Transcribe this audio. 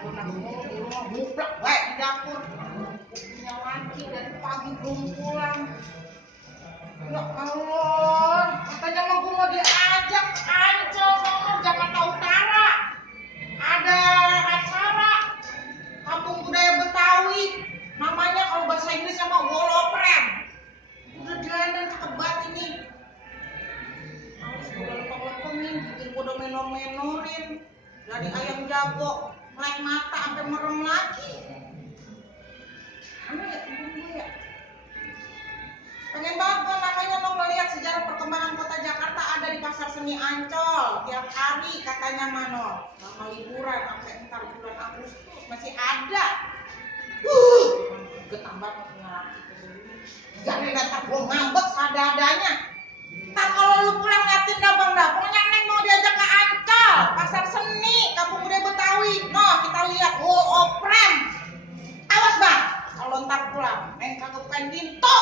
di rumah buplak baik di dapur. Punya laki dari pagi belum pulang. Ya Allah, katanya mau gue mau diajak ke Ancol, Jakarta Utara. Ada acara kampung budaya Betawi. Namanya kalau bahasa Inggris sama Woloprem. Udah dandan cakep banget ini. Harus gue lepek-lepekin, bikin gue udah menor-menorin. Dari ayam jago, melek mata sampai merem lagi. Anu ya, temen gue ya. Pengen banget gue namanya mau ngeliat sejarah perkembangan kota Jakarta ada di Pasar Seni Ancol tiap hari katanya Mano. Selama liburan sampai entar bulan Agustus masih ada. Getah banget punya laki ini. Jangan datang gue ngambek ada-adanya. Ntar kalau lu pulang liatin dah pokoknya Neng mau diajak ke Ancol, Pasar Seni, Kampung Budaya Betawi. No, kita lihat Woloprem. Awas bang, kalau ntar pulang, Neng kagak bukain pintu.